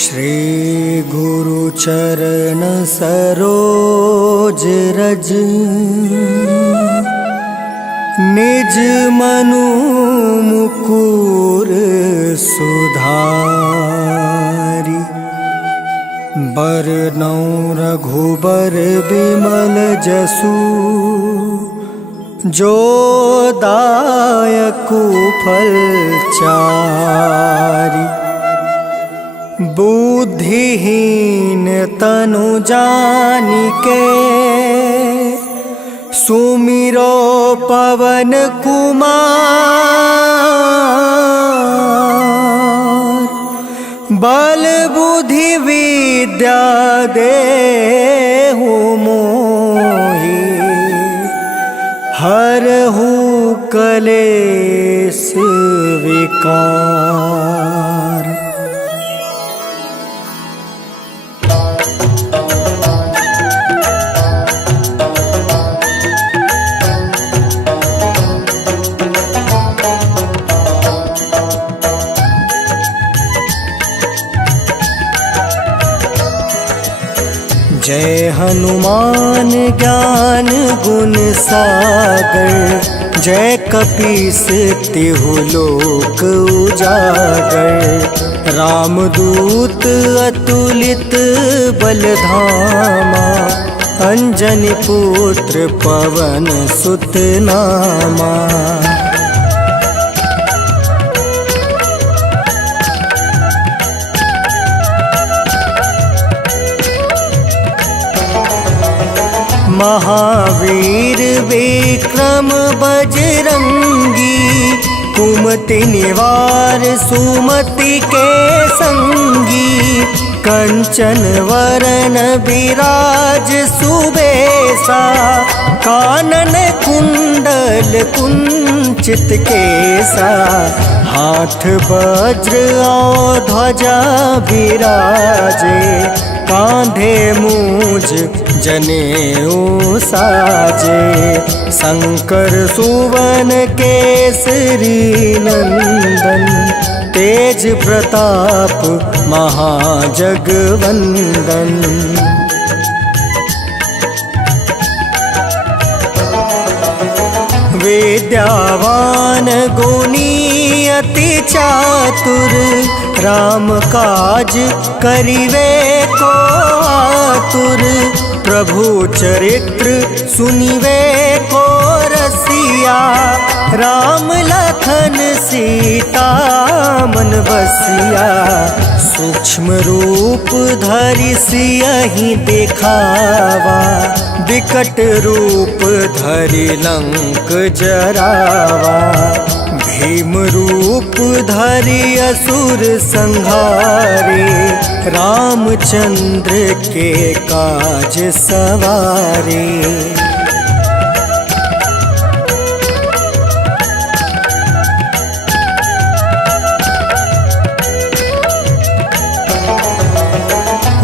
श्री गुरु चरण सरोज रज निज मनु मुकुर सुधारि बरनौ रघुबर बिमल जसु जो दायकु फल चारि बुद्धिहीन तनु जानिके सुमिरो पवन कुमार बल बुद्धि विद्या देहु मोहि हरहु कलेश विकार। जय हनुमान ज्ञान गुण सागर जय कपीस तिहु लोक उजागर रामदूत अतुलित बलधामा अंजनी पुत्र पवन सुत नामा। महावीर विक्रम बजरंगी कुमति निवार सुमति के संगी कंचन वरन विराज सुबेसा कानन कुंडल कुंचित केसा हाथ वज्र और ध्वजा विराजे कांधे मूज जनेऊ साजे शंकर सुवन केसरी नंदन तेज प्रताप महाजगवंदन। विद्यावान गुणी अति चातुर राम काज करिवे को आतुर प्रभु चरित्र सुनिवे को रसिया राम लखन सीता मन बसिया सूक्ष्म रूप धरि सियहि दिखावा विकट रूप धरि लंक जरावा भीम रूप धरि असुर संहारे रामचंद्र के काज सवारे।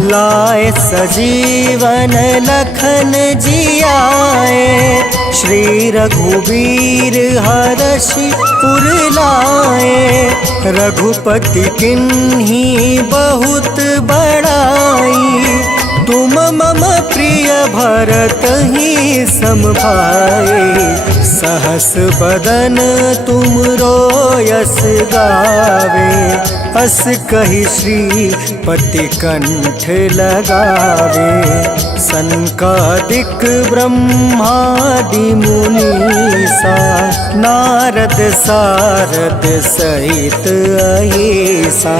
लाए सजीवन लखन जियाए श्री रघुवीर हरषि उर लाए रघुपति किन्ही बहुत बड़ाई तुम मम प्रिय भरत ही सम भाई सहस बदन तुम रोयस गावे अस कहि श्रीपति कंठ लगावे सनकादिक ब्रह्मादि मुनीसा नारद सारद सहित अहिसा।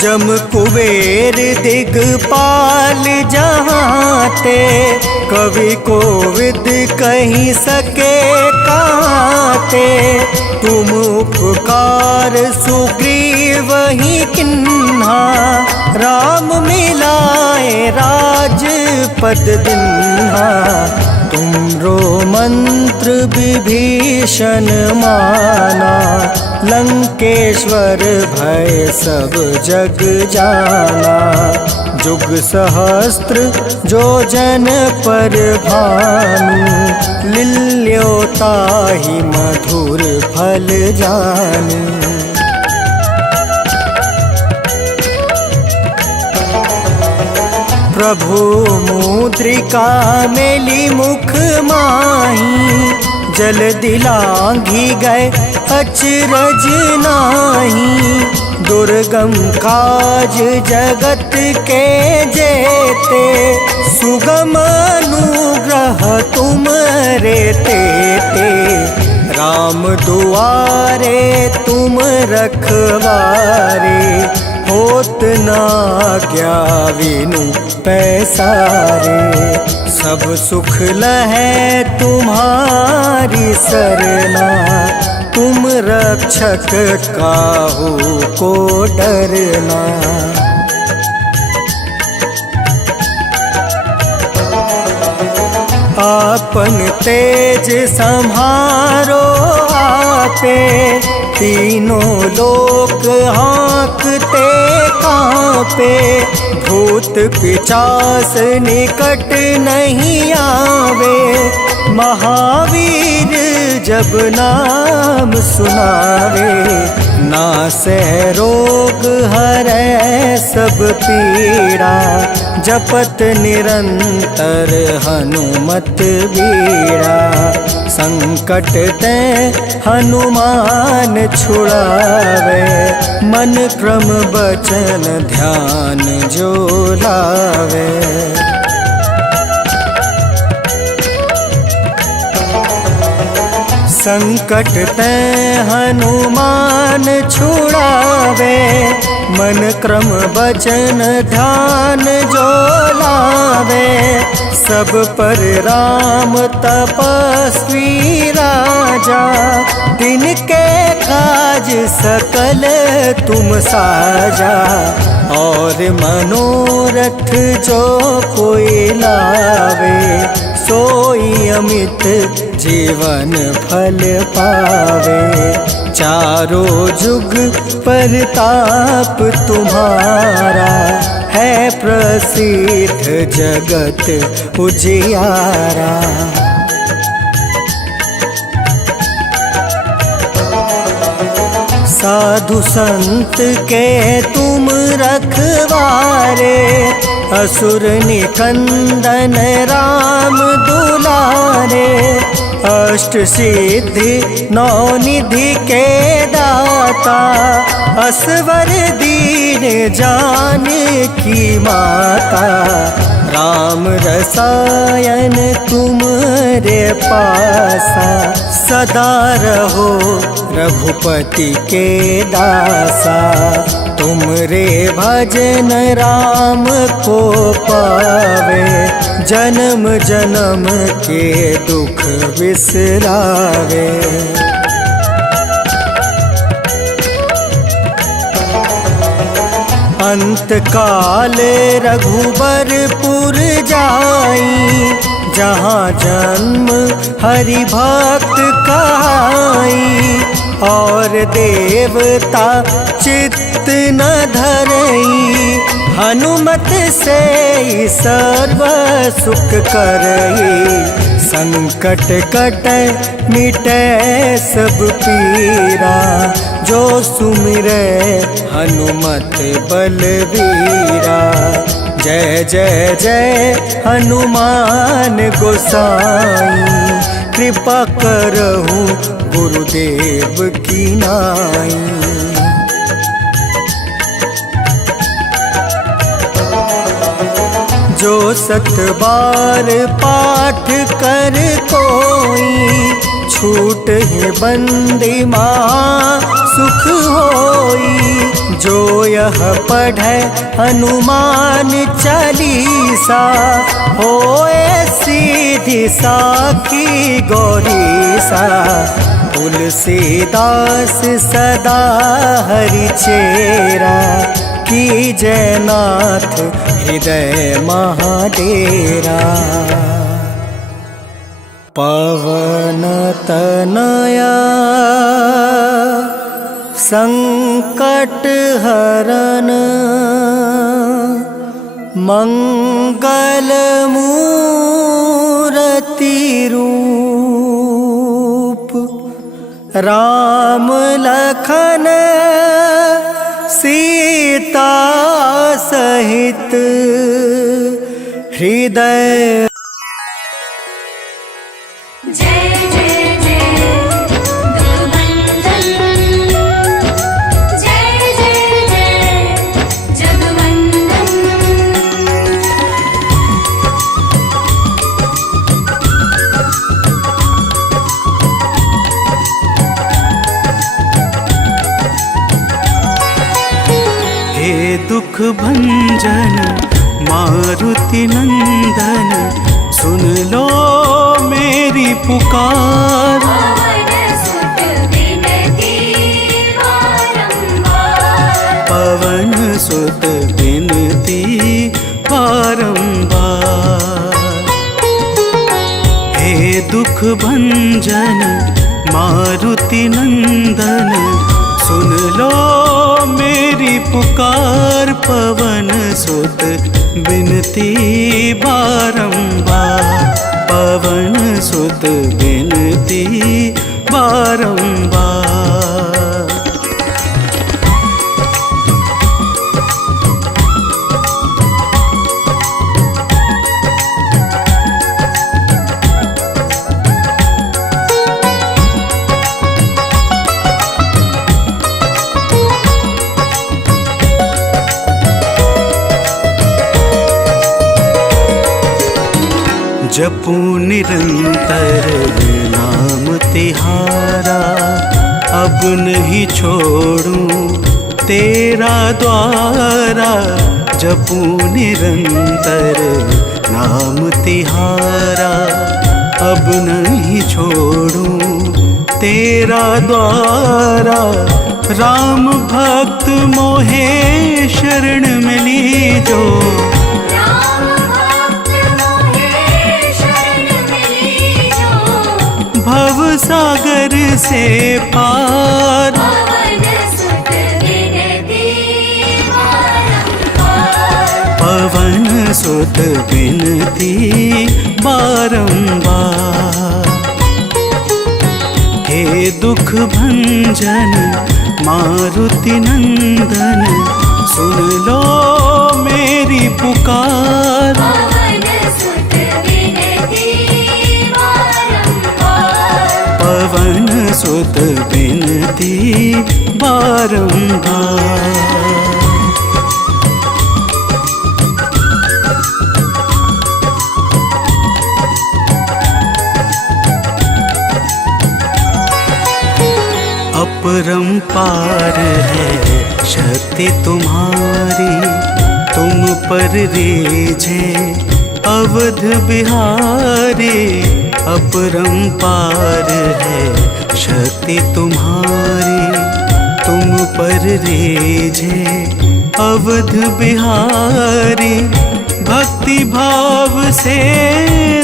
जम कुबेर दिगपाल जहाँते कवि कोविद कहीं सके काते तुम उपकार सुग्रीव ही किन्हा राम मिलाए राजपद दिन्हा तुमरो मंत्र विभीषण माना लंकेश्वर भय सब जग जाना जुग सहस्त्र जो जन पर भानु, लिल्योताहि मधुर फल जानु। प्रभु मुद्रिका मेली मुख माही, जल दिलांघी गए अचरज नाही। दुर्गम काज जगत के जेते, सुगम अनुग्रह तुमरे तेते। राम दुआरे तुम रखवारे, होत ना आज्ञा बिनु पैसारे। सब सुख लहै तुम्हारी सरना, तुम रक्षक काहू को डरना। आपन तेज सम्हारो आपे, तीनों लोक हाँकते कांपे। भूत पिचास निकट नहीं आवे, महावीर जब नाम सुनावे। नासै रोग हरै सब पीड़ा, जपत निरंतर हनुमत बीड़ा। संकट ते हनुमान छुड़ावे, मन क्रम बचन ध्यान जो लावे। संकट ते हनुमान छुड़ावे, मन क्रम बचन ध्यान जो लावे। सब पर राम तपस्वी राजा, तिनके काज सकल तुम साजा। और मनोरथ जो कोई लावे, सोई अमित जीवन फल पावे। चारों जुग परताप तुम्हारा, है प्रसिद्ध जगत उजियारा। साधु संत के तुम रखवारे, असुर निकंदन राम दुलारे। अष्ट सिद्धि नौ निधि के दाता, असवर दीन जानकी माता। राम रसायन तुमरे पासा, सदा रहो रघुपति के दासा। तुमरे भजन राम को पावे, जन्म जन्म के दुख बिसरावे। अंत काल रघुबरपुर जाई, जहाँ जन्म हरि भक्त कहाई। और देवता चित्त न धरई, हनुमत से सर्व सुख करई। संकट कटै मिटै सब पीरा, जो सुमिरै हनुमत बलवीरा। जय जय जय हनुमान गोसाई, कृपा करहु गुरुदेव की नाई। जो सत बार पाठ कर कोई, छूट है बंदी माँ सुख होई। जो यह पढ़े हनुमान चालीसा, होए सीधी साखी गौरीसा। तुलसीदास सदा हरि चेरा, की जयनाथ हृदय महाडेरा। पवन तनया संकट हरन, मंगल मूरति रूप राम लखन सीता सहित हृदय। जय जय जय दुर्बंधन, जय जय जय जगवंदन। हे दुख भंजन मारुति नंदन, सुन लो मेरी पुकार। पवन सुत विनती बारंबार, पवन सुत विनती बारंबार। हे दुख भंजन मारुति नंदन, सुन लो मेरी पुकार। पवन सुत विनती बारंबार, पवन सुत विनती बारंबार। जपू निरंतर नाम तिहारा, अब नहीं छोड़ूं तेरा द्वारा। जपू निरंतर नाम तिहारा, अब नहीं छोड़ूं तेरा द्वारा। राम भक्त मोहे शरण मिली जो, भव सागर से पार। पवन सुत विनती बारंबार, पवन सुत विनती बारंबार। हे दुख भंजन मारुति नंदन, सुन लो मेरी पुकार। पवन सुत विनती बारंबार, पवन सुत विनती बारंबार। अपरंपार है शक्ति तुम्हारी, तुम पर रीझे अवध बिहारी। अपरंपार है शक्ति तुम्हारी, तुम पर रीझे अवध बिहारी। भक्ति भाव से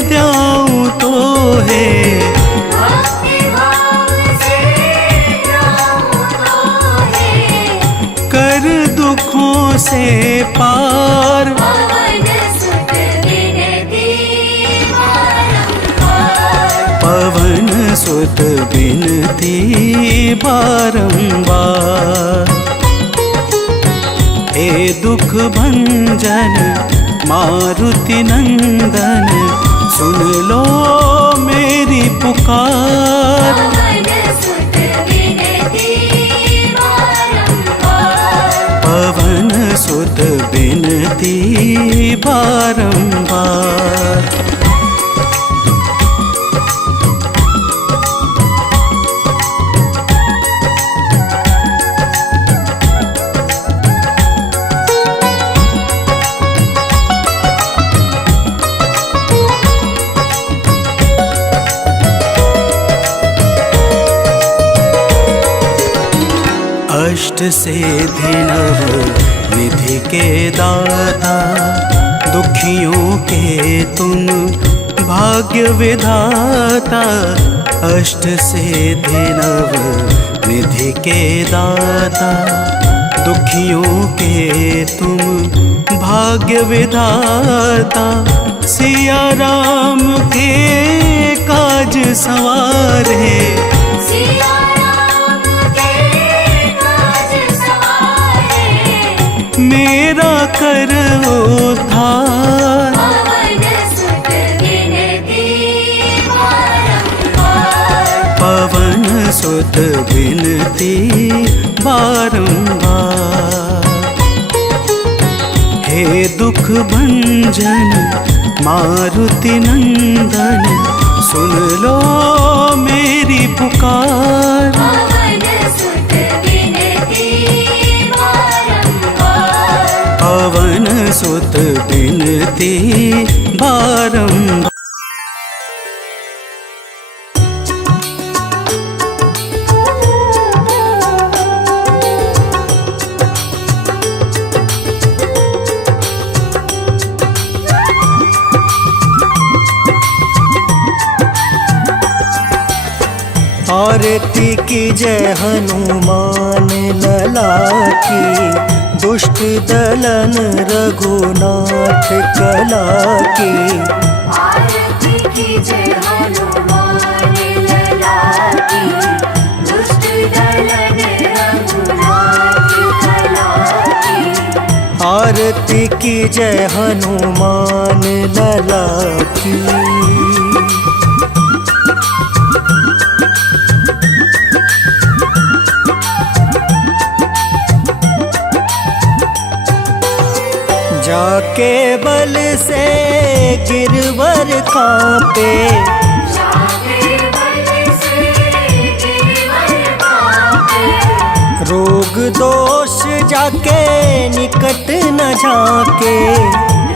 द्याऊं तो है, भक्ति भाव से जाऊं तो है। कर दुखों से पार। पवन सुत विनती बारंबार, पवन सुत विनती बारंबार। हे दुख भंजन मारुति नंदन, सुन लो मेरी पुकार। पवन सुत विनती बारंबार, पवन सुत विनती बारंबार। अष्ट सिद्धि नव निधि के दाता, दुखियों के तुम भाग्य विधाता। अष्ट सिद्धि नव निधि के दाता, दुखियों के तुम भाग्य विधाता सिया राम के काज सवारे। सिया राम के काज सवारे, मेरा कर उद्धार। पवन सुत विनती बारंबार, पवन सुत विनती बारंबार। हे दुख भंजन मारुति नंदन, सुन लो मेरी पुकार। पवन सुत विनती बारंबार, पवन सुत विनती बारंबार। आरती की जय हनुमान लला की, दुष्ट दलन रघुनाथ कला की। आरती की जय हनुमान लला की, दुष्ट दलन रघुनाथ कला की। आरती की जय हनुमान लला की। जाके बल से गिरवर कांपे, जाके बल से गिरवर कांपे, रोग दोष जाके निकट न झाके।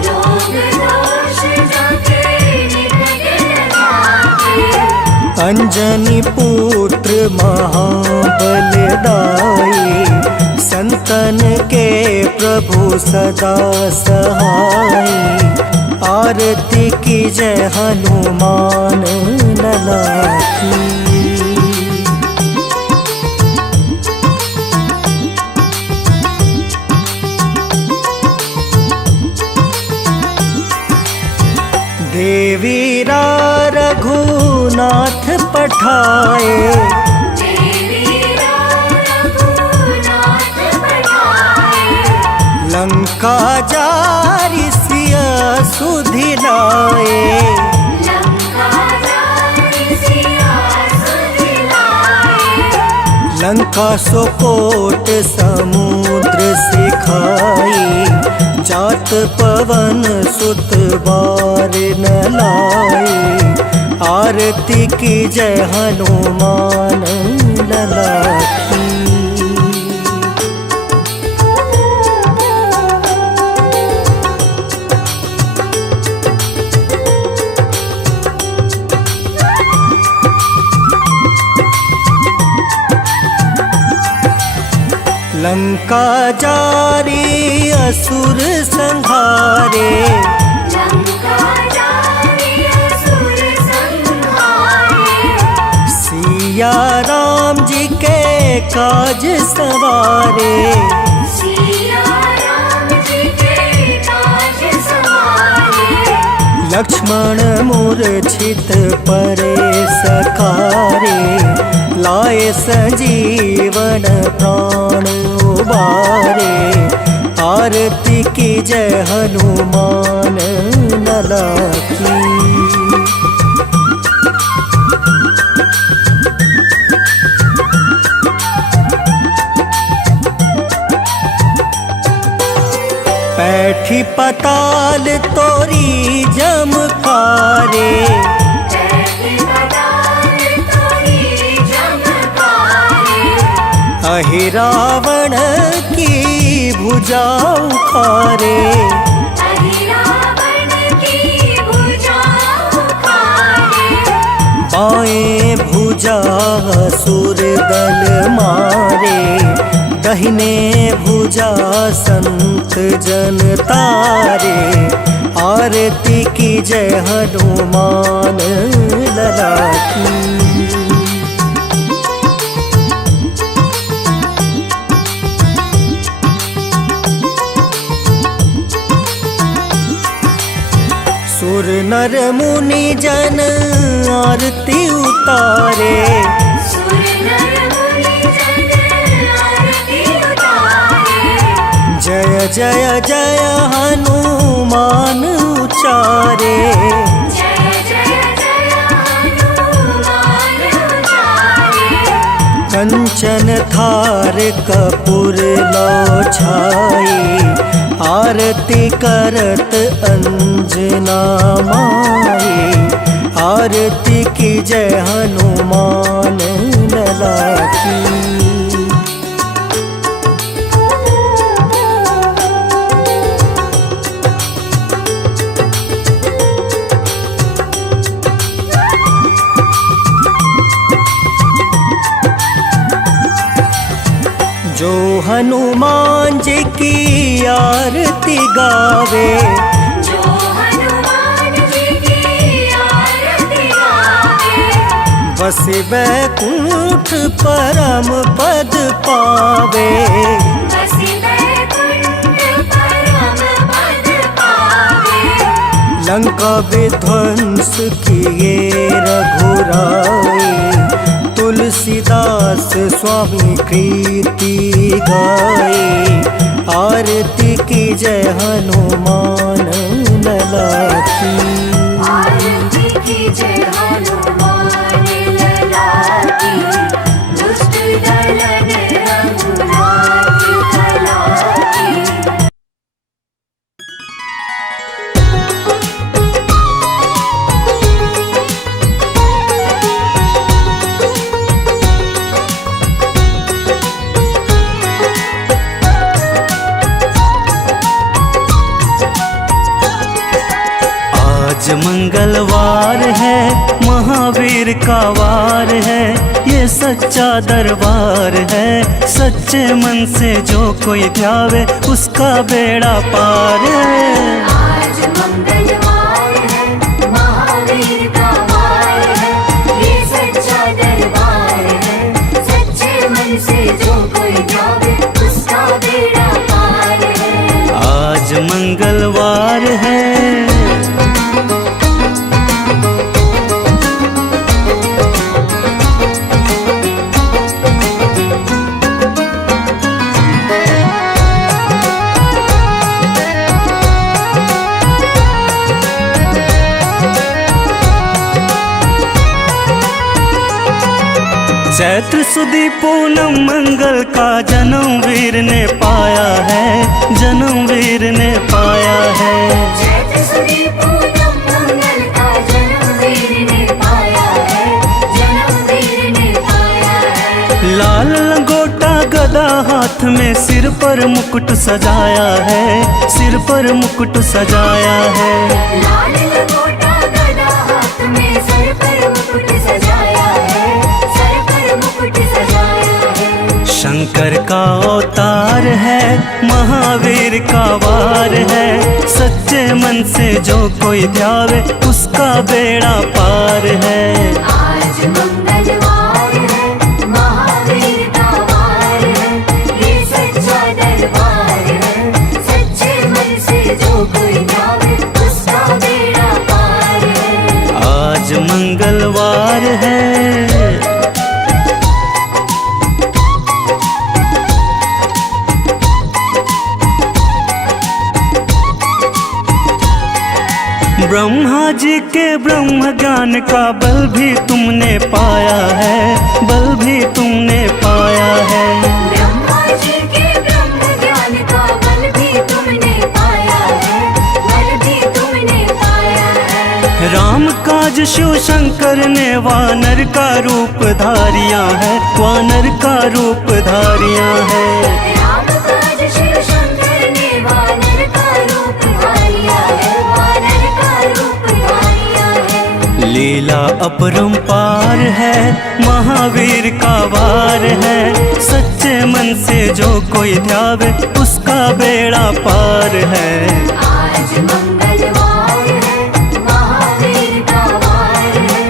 रोग दोष जाके निकट न जाके, अंजनी पुत्र महाबलदाई, संतन के प्रभु सदा सहाय। आरती की जय हनुमान लला की। देवीरा रघुनाथ पठाए, देवीरा रघुनाथ पठाए, लंका जारी सिया सुधिलाए। लंका जारी सिया सुधिलाए, लंका सोकोट समुद्र सिखाई, जात पवन सुत बार न लाए। आरती की जय हनुमान लला की। लंका जारी असुर संहारे, लंका जारी असुर संहारे, सिया राम जी के काज सवारे। सिया राम जी के काज सवारे, लक्ष्मण मूर्छित परे सकारे, लाए संजीवन प्राण उबारे। आरती की जय हनुमान लला की। पैठी पताल तोरी जमकारे, बैठी पताल तोरी जमकारे, अहि रावण की भुजा उखारे। अहि रावण की भुजा उखारे, बाएं भुजा असुर दल मारे, दहिने भुजा संत जन तारे। आरती की जय हनुमान लला की। नर मुनि जन आरती उतारे, सुर नर मुनि जन आरती उतारे। जय जय जय हनुमान उचारे, जय जय जय हनुमान उचारे। कंचन थार कपूर लो छाई, आरती करत अंजना माई। आरती की जय हनुमान लला की। जो हनुमान जी की आरती गावे, जो हनुमान जी की आरती गावे। बस बैकुंठ परम पद पावे। बसी बैकुंठ परम पद पावे। लंका विध्वंस किए रघुराई, तुलसीदास स्वामी कृति गाए। आरती की जय हनुमान लला की। आरती की जय हनुमान लला की। दुष्ट दलन रघुनाथ कला की। आज मंगलवार है, महावीर का वार है, ये सच्चा दरबार है। सच्चे मन से जो कोई ध्यावे, उसका बेड़ा पार है। आज मंगलवार है, महावीर का वार है, ये सच्चा दरबार है। सच्चे मन से जो कोई जावे, उसका बेड़ा पार है। आज मंगलवार है। चैत्र सुदी पूनम मंगल का जन्म वीर ने पाया है, जन्म वीर ने पाया है। चैत्र सुदी पूनम मंगल का जन्म वीर ने पाया है, जन्म वीर ने पाया है। लाल लंगोटा गदा हाथ में, सिर पर मुकुट सजाया है, सिर पर मुकुट सजाया है। लाल लंगोटा गदा हाथ में, सर पर मुकुट सजाया है, सर पर मुकुट सजाया है। शंकर का अवतार है, महावीर का वार है। सच्चे मन से जो कोई ध्यावे, उसका बेड़ा पार है। आज मंगलवार है, महावीर का वार है, ये सच्चा दरबार है। सच्चे मन से जो कोई जावे, उसका बेड़ा पार है। आज मंगलवार है। ब्रह्मा जी के ब्रह्म ज्ञान का बल भी तुमने पाया है, बल भी तुमने पाया है। ब्रह्मा जी के ब्रह्म ज्ञान का बल भी तुमने पाया है, बल भी तुमने पाया है। राम काज शिव शंकर ने वानर का रूप धारिया है, वानर का रूप धारिया है। राम काज शिव शंकर ने वानर का रूप धारिया है, वानर का रूप धारिया है। लीला अपरंपार है, महावीर का वार है। सच्चे मन से जो कोई ध्यावे, उसका बेड़ा पार है। आज मंगलवार है, महावीर का वार है,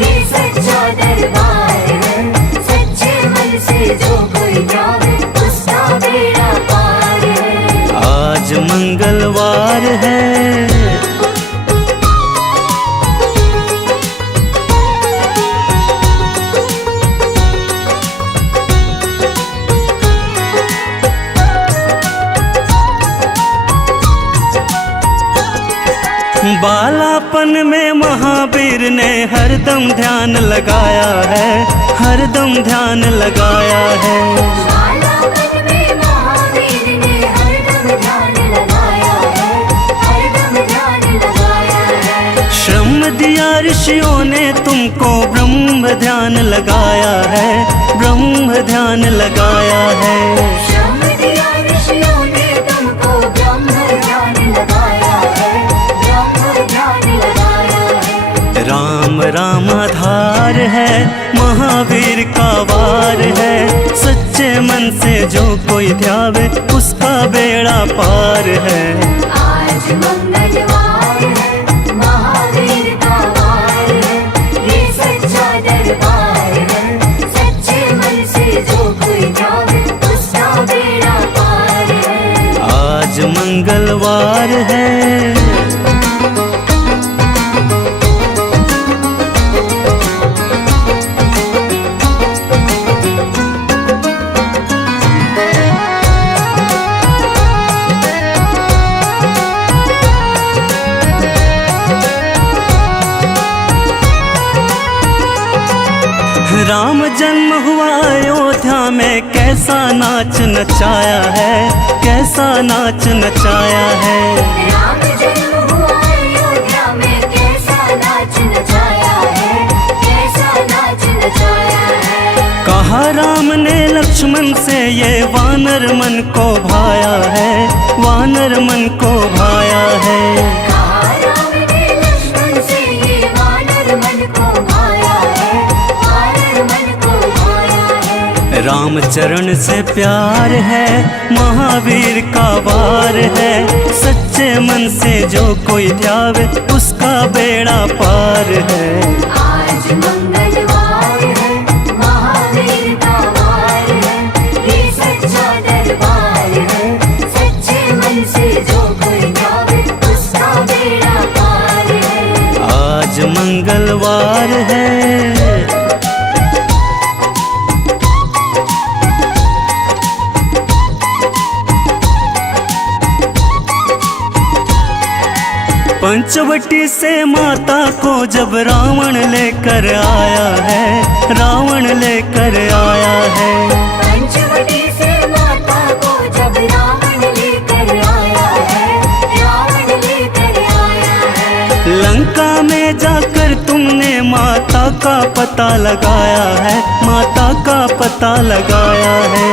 ये सच्चा दरबार है। सच्चे मन से जो कोई जावे, उसका बेड़ा पार है। आज मंगलवार है। बालापन में महावीर ने हरदम ध्यान लगाया है, हरदम ध्यान लगाया है। बालापन में महावीर ने हरदम ध्यान लगाया है, हरदम ध्यान लगाया है। श्रम दिया ऋषियों ने तुमको, ब्रह्म ध्यान लगाया है, ब्रह्म ध्यान लगाया है। श्रम दिया ऋषियों ने तुमको, ब्रह्म ध्यान लगाया है, ब्रह्म ध्यान लगाया है। राम राम आधार है, महावीर का वार है। सच्चे मन से जो कोई ध्यावे, उसका बेड़ा पार है। आज मंगलवार है, महावीर का वार है, ये सच्चा दरबार है। सच्चे मन से जो कोई ध्यावे, उसका बेड़ा पार है। आज मंगलवार है। राम जन्म हुआ अयोध्या में, कैसा नाच नचाया है, कैसा नाच नचाया है। राम जन्म हुआ अयोध्या में, कैसा नाच नचाया है, कैसा नाच नचाया है। कहा राम ने लक्ष्मण से, ये वानर मन को भाया है, वानर मन को भाया है। कहा राम ने लक्ष्मण से, ये वानर मन को भाया है, वानर मन को भाया है। राम चरण से प्यार है, महावीर का वार है। सच्चे मन से जो कोई ध्यावे, उसका बेड़ा पार है। आज मंगलवार है, महावीर का वार है, ये सच्चा दरबार है। सच्चे मन से जो कोई ध्यावे, उसका बेड़ा पार है। आज मंगलवार है। पंचवटी से माता को जब रावण लेकर आया है, रावण लेकर आया है। पंचवटी से माता को जब रावण लेकर आया है, रावण लेकर आया है। लंका में जाकर तुमने माता का पता लगाया है, माता का पता लगाया है।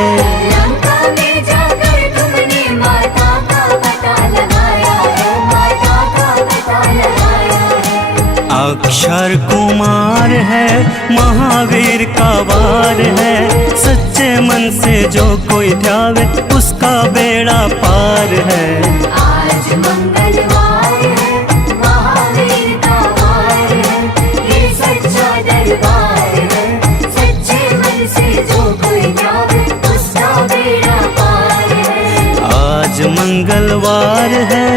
लंका में जाकर तुमने माता का पता लगाया है, माता का पता लगाया है। अक्षर कुमार है, महावीर का वार है। सच्चे मन से जो कोई ध्यावे, उसका बेड़ा पार है। आज मंगलवार है, महावीर का वार है, ये सच्चा दरबार है। सच्चे मन से जो कोई ध्यावे, उसका बेड़ा पार है। आज मंगलवार है।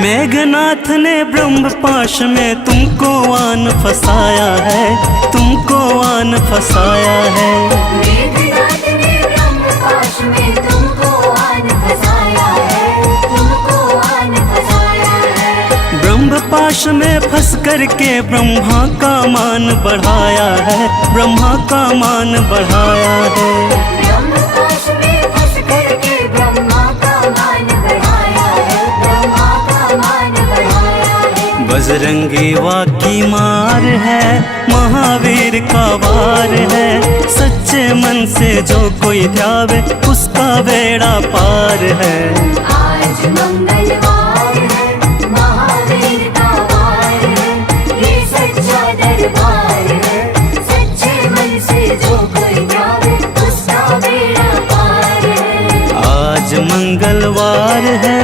मेघनाथ ने ब्रह्म पाश में तुमको आन फसाया है, तुमको आन फसाया है। मेघनाथ ने ब्रह्म पाश में तुमको आन फसाया है, तुमको आन फसाया है। ब्रह्म पाश में फंस करके ब्रह्मा का मान बढ़ाया है, ब्रह्मा का मान बढ़ाया है। ब्रह्म पाश में फंस करके ब्रह्मा का मान बढ़ाया है, ब्रह्मा का मान बढ़ाया है। बजरंगी वाकी मार है, महावीर का वार है। सच्चे मन से जो कोई ध्यावे, उसका बेड़ा पार है। आज मंगलवार है, महावीर का वार है, ये सच्चा दरबार है। सच्चे मन से जो कोई ध्यावे, उसका बेड़ा पार है। आज मंगलवार है।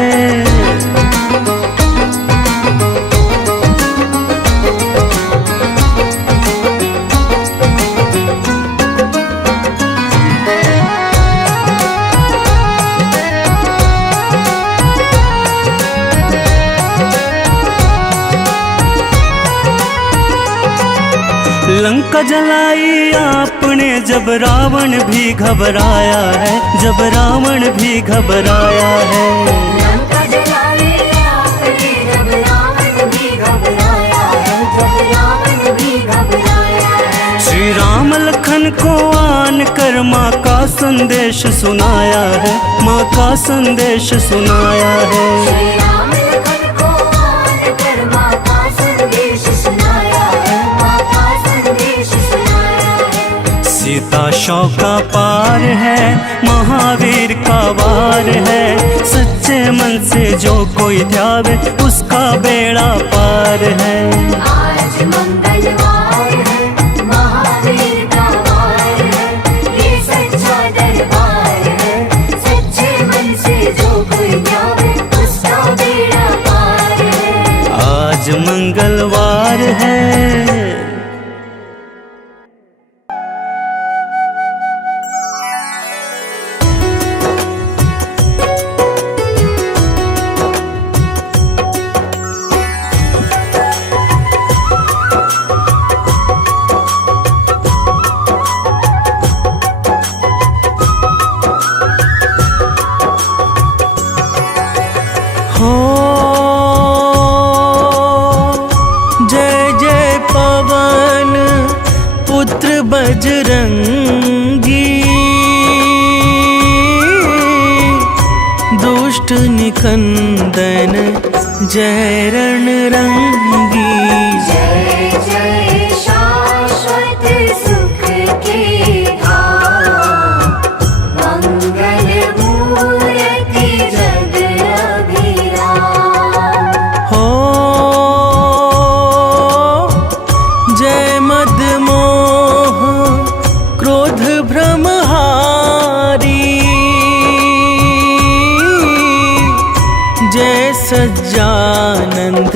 जलाई आपने जब रावण भी घबराया है, जब रावण भी घबराया है। लंका जलाई आपने जब रावण भी घबराया है, जब रावण भी घबराया है। श्री राम लखन को आन कर माँ का संदेश सुनाया है, माँ का संदेश सुनाया है। श्री राम लखन को आन कर माँ का संदेश सुनाया है, माँ का संदेश सुनाया है। सीता शौक का पार है, महावीर का वार है। सच्चे मन से जो कोई ध्यावे उसका बेड़ा पार है। आज मंगलवार है, महावीर का वार है, ये सच्चा दरबार है। सच्चे मन से जो कोई ध्यावे उसका बेड़ा पार है। आज मंगलवार है। बजरंगी दुष्ट निकंदन जय रणरंगी। जय जय शाश्वत सुख के धाम, मंगल मूर्ति जग अभिराम। हो जय मदमोह क्रोध भ्रमहारी, जय सज्जानंद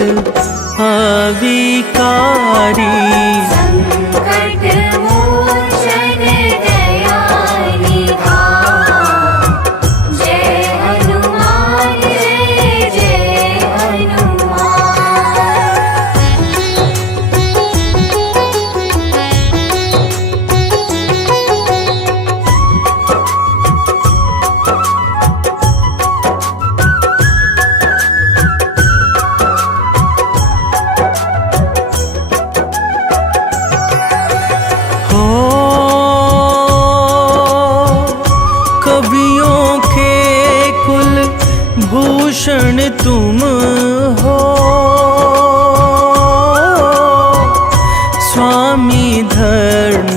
अविकारी। संकट मोचन दया निधान, जय हनुमान जय जय हनुमान। कवियों के कुल भूषण तुम हो, स्वामी धर्म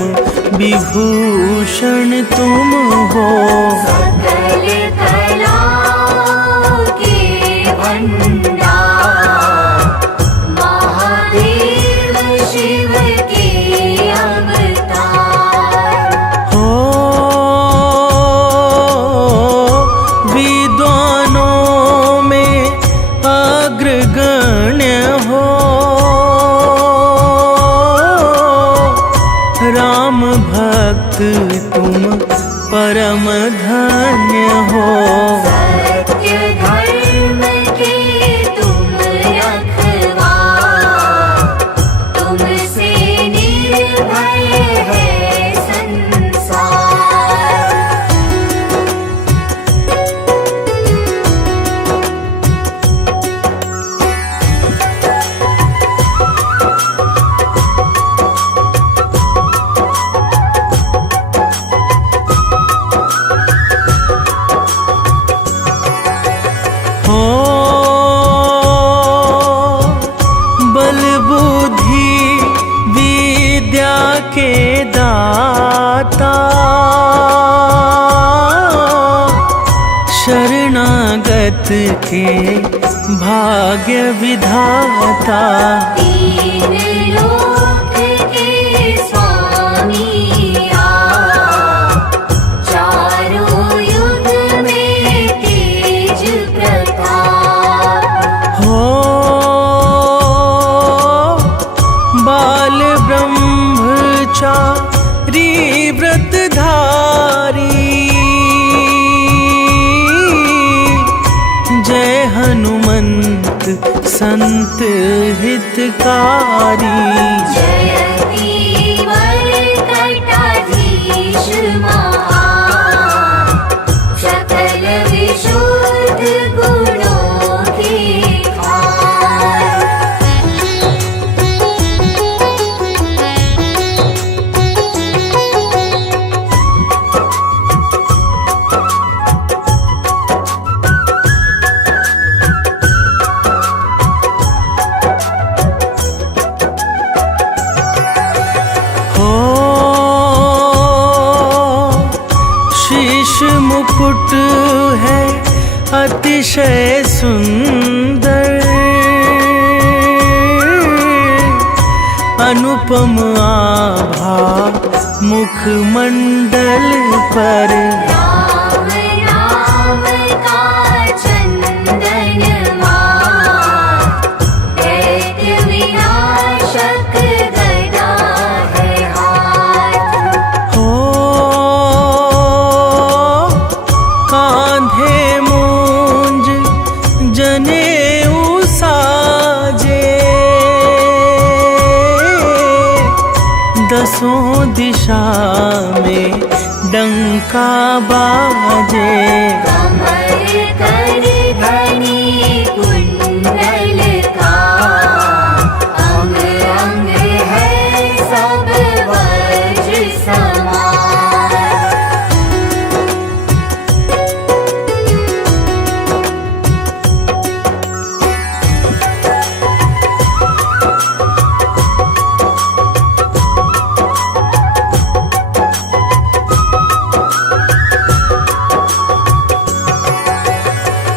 विभूषण तुम हो। सकल कलाओं के भंडार, महादेव शिव के अवतार। हो विद्वानों में अग्रगण्य हो, राम भक्त तुम परम धन्य हो। सत्य धर्म के तुम रखवार, तुमसे निर्भय है संसार। हो बल बुद्धि विद्या के दाता, शरणागत के भाग्य विधाता। तीन लोक के स्वामी आप, चारों युग में तेज प्रताप। हो बाल ब्रह्मचारी व्रतधारी, जय हनुमंत संत हितकारी। जयति वर मुकुट है अतिशय सुंदर, अनुपम आभा मुखमंडल पर। राम नाम का चंदन मात, दैत्य विनाशक गदा है हाथ। हो कांधे मूंज जनेऊ साजे, दसों दिशा में डंका बाजे। कमर कर धनी कुंडल का, अंग अंग है सब वज्र समान।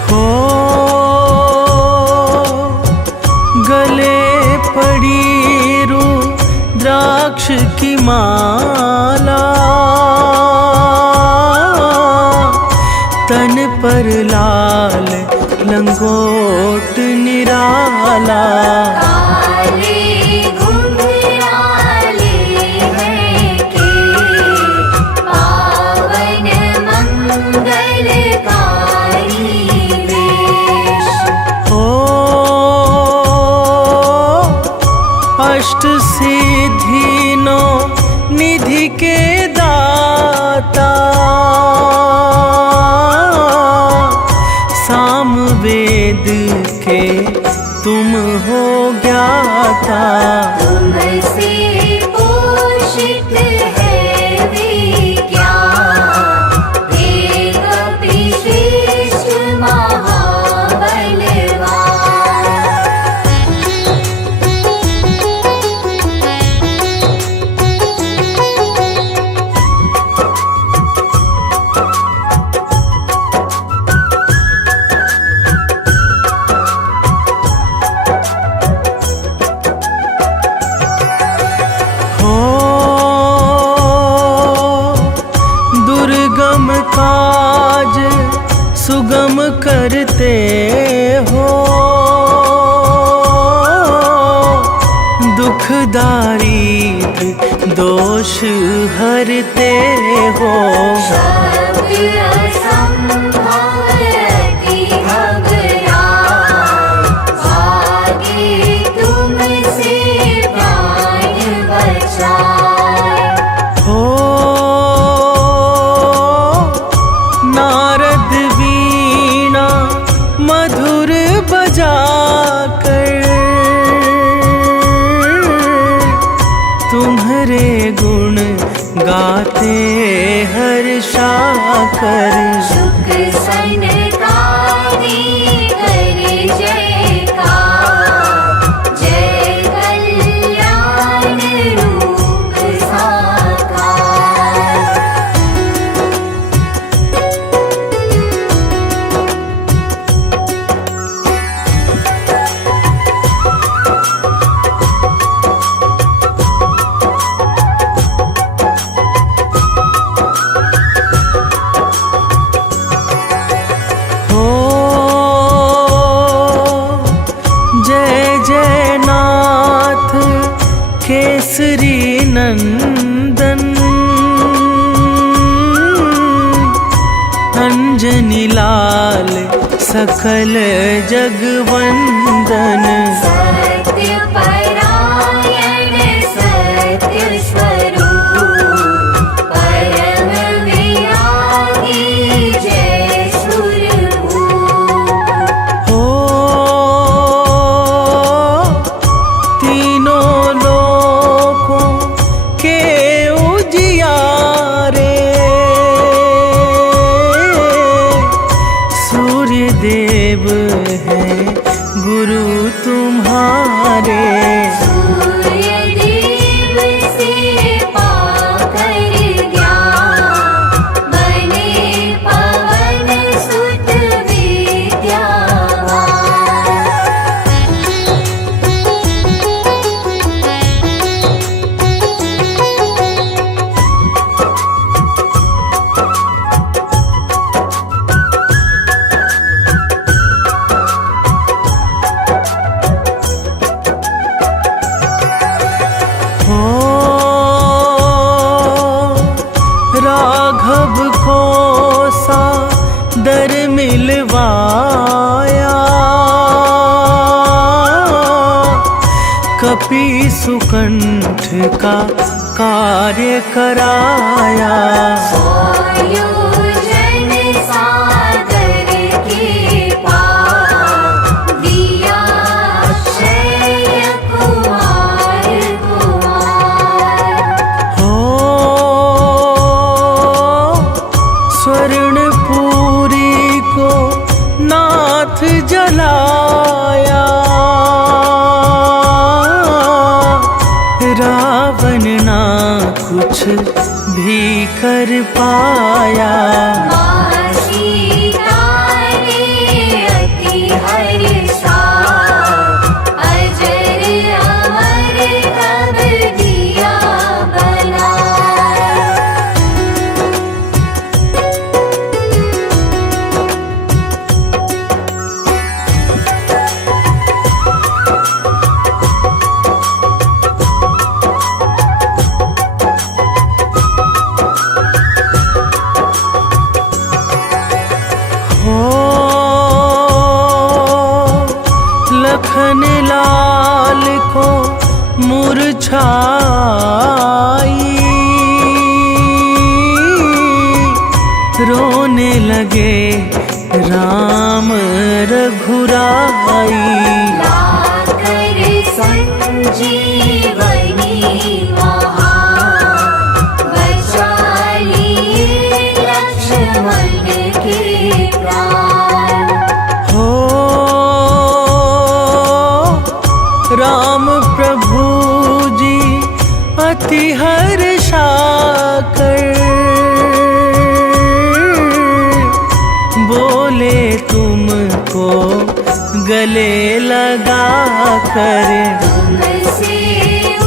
हो गले पड़ी रुद्राक्ष की माला, तन पर लाल लंगोट निराला। काले घुंघराले हैं के, पावन मंगलकारी वेश। हो अष्ट सिद्धि नो निधि के दाता, सामवेद के तुम हो ज्ञाता। तुमसे पोषित है विज्ञान, वेद विशिष्ट महाबलवान। हो दुर्गम काज सुगम करते हो, दुखदारी दोष हरते हो। शब्द असंभव अति घबराए, भागे तुमसे प्राण बचाए। हो नारद वीणा मधुर बजाकर, तुम्हारे गुण गाते हर्षाकर। शुक सनकादि कर जयकार, जय कल्याण रूप साकार। हो जय जय नाथ केसरी नंदन, अंजनी लाल सकल जगवंदन। सत्य परायण सत्य स्वरूप, परम विरागी जय सुरभूप। हो तीनों लोकों के उजियारे, सूर्य देव है गुरु तुम्हारे। राघव को सादर मिलवाया, कपि सुकंठ का कार्य कराया। आयोजन सादर के पार, दिया अक्षय कुमार कुमार। हो स्वर्णपुरी को नाथ जलाया, रावण ना कुछ भी कर पाया। माँ सीता ने अति हर्षा, अजर अमर तब दिया बनाया। हो लखन लाल को मुरझाई, रोने लगे राम रघुराई। लाकर संजीवनी महान, बचा लिए लक्ष्मण के प्राण। हो राम प्रभु जी अति हर्षाकर, बोले तुमको गले लगा कर। तुमसे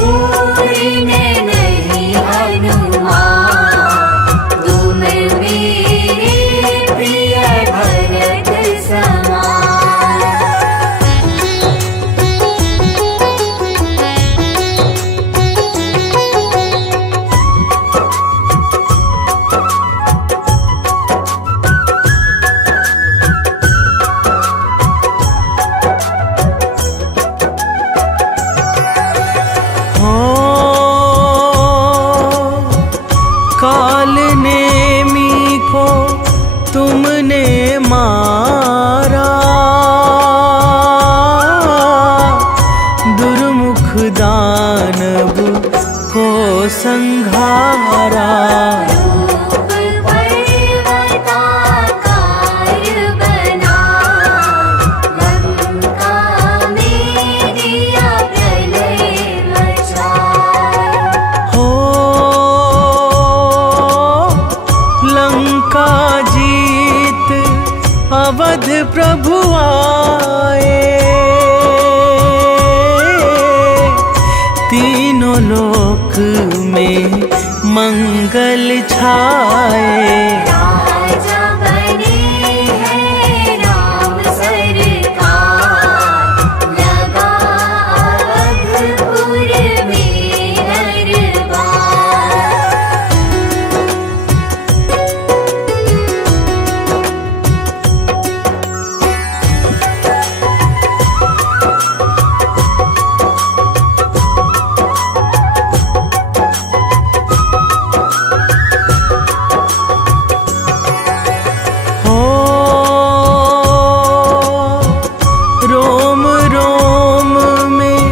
उड़ने नहीं हनुमान, तुम मेरे प्रिय भरत समान। हो काल नेमी को तुमने मारा, दुर्मुख दानव को संघारा। रूप पर्वताकार बना, लंका में दिया प्रलय मचा। हो लंका जीत अवध प्रभु आए, तीनों लोक में मंगल छाए। राजा बने हैं राम सरकार, लगा अवधपुर में दरबार। हो रोम रोम में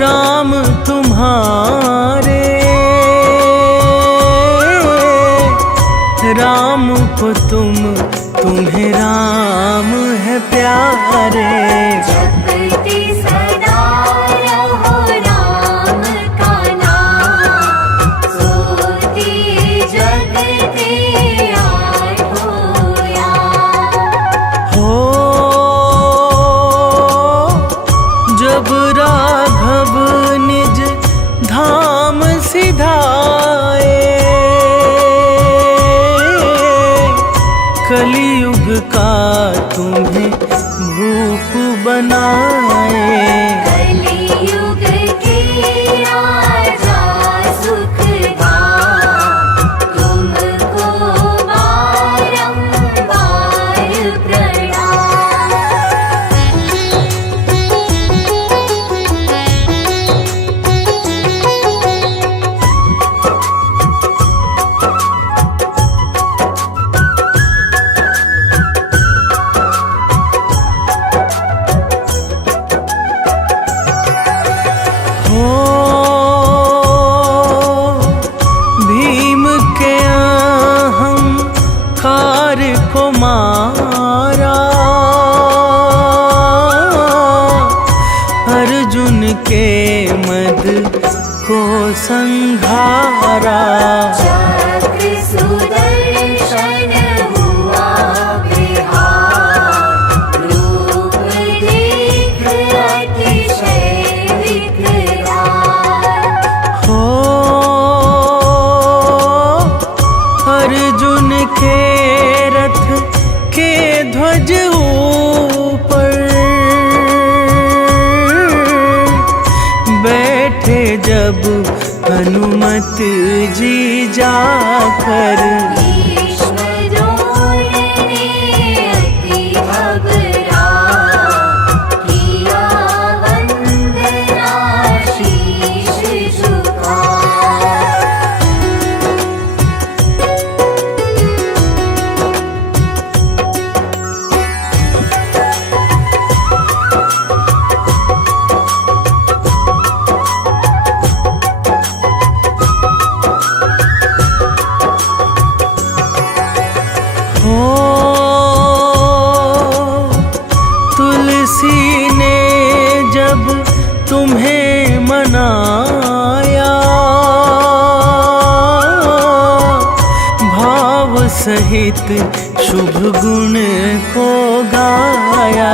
राम तुम्हारे, राम को तुम्हें राम है प्यारे। जपते सदा रहो राम का नाम, सोते जगते आठों याम। हो जब राघव निज धाम सिधाए, कलियुग का तुम्हें भूप बनाए। कलियुग के राजा सुखधाम, तुमको हनुमत जी जाकर भीष्म द्रोण ने अति घबरा किया वंदना शीश झुका। तुलसी ने जब तुम्हें मनाया, भाव सहित शुभ गुण को गाया।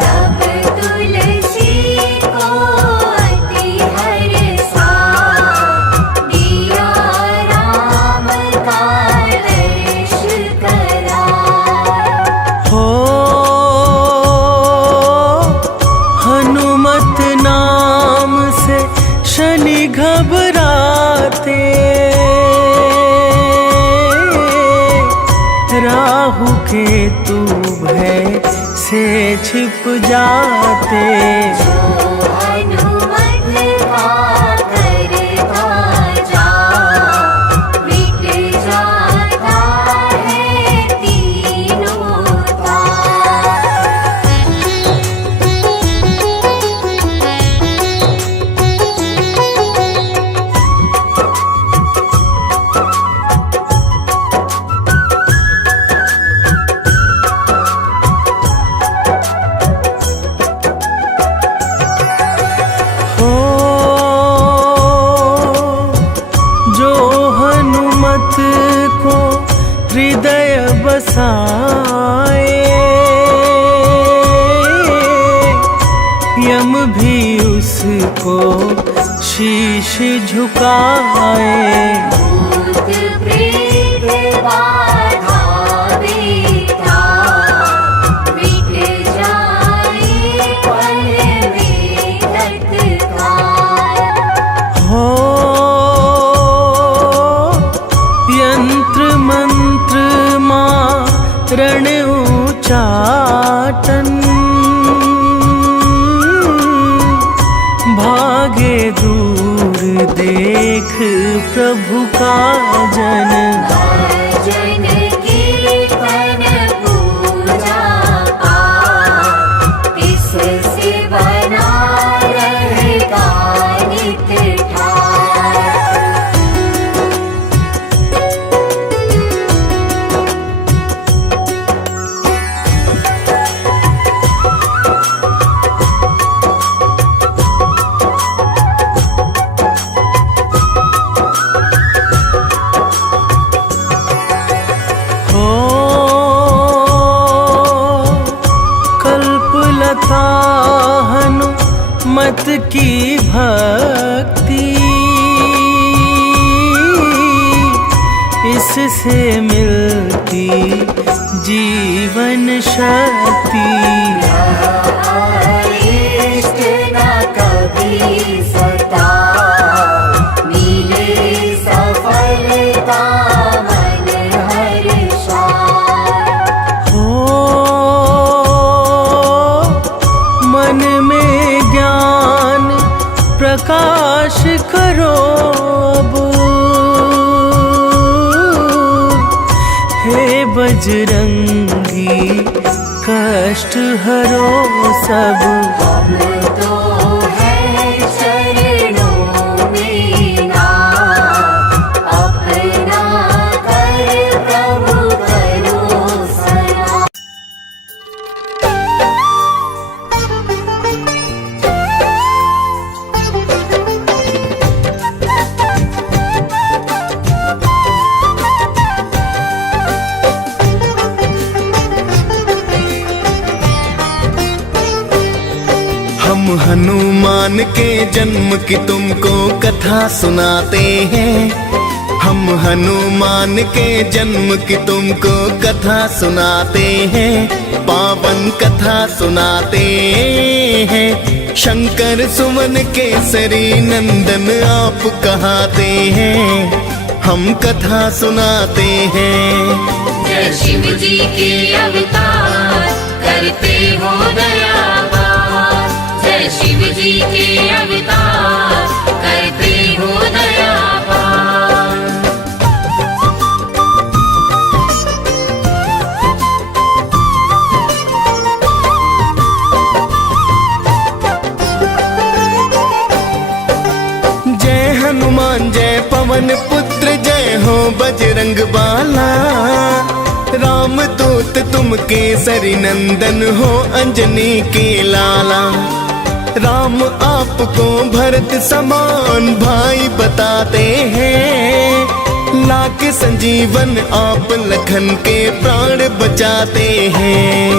तब तुलसी को अति हर्षा दिया राम का दर्श करा। हो हनुमत नाम से शनि घबराते, राहु केतु भय से छिप जाते। जो हनुमत का कर ध्वजा मिट जाता है तीनों ताप। हो जो हनुमत को हृदय बसाए, यम भी उसको शीश झुकाए। भूत प्रेत बाधा बेता मिट जाए पल में तत्काल। हो यंत्र मंत्र मारण उचाटन, भागे दूर देख प्रभु का जन। भजन कीर्तन पूजा पाठ इससे बना रहेगा नित ठाट। हो कल्पलता हनुमत की भक्ति, इससे मिलती जीवन शक्ति। इष्ट न कभी सता मिले सफलता मन हर्षा। हो मन में ज्ञान प्रकाश करो अब, हे बजरंगी कष्ट हरो सब। हम तो है चरणों में नाथ, अपना कर प्रभु करो सना। हम हनुमान के जन्म की तुमको कथा सुनाते हैं, हम हनुमान के जन्म की तुमको कथा सुनाते हैं, पावन कथा सुनाते हैं, शंकर सुवन केसरी नंदन आप कहाते हैं, हम कथा सुनाते हैं। जय शिव जी के अवतार करते हो दयावार, जय शिव जी के अवतार करते हो दयावार। जय हनुमान जय पवन पुत्र जय हो बजरंग बाला, राम दूत तुम केसरी नंदन हो अंजनी के लाला। राम आपको भरत समान भाई बताते हैं, लाख संजीवन आप लखन के प्राण बचाते हैं।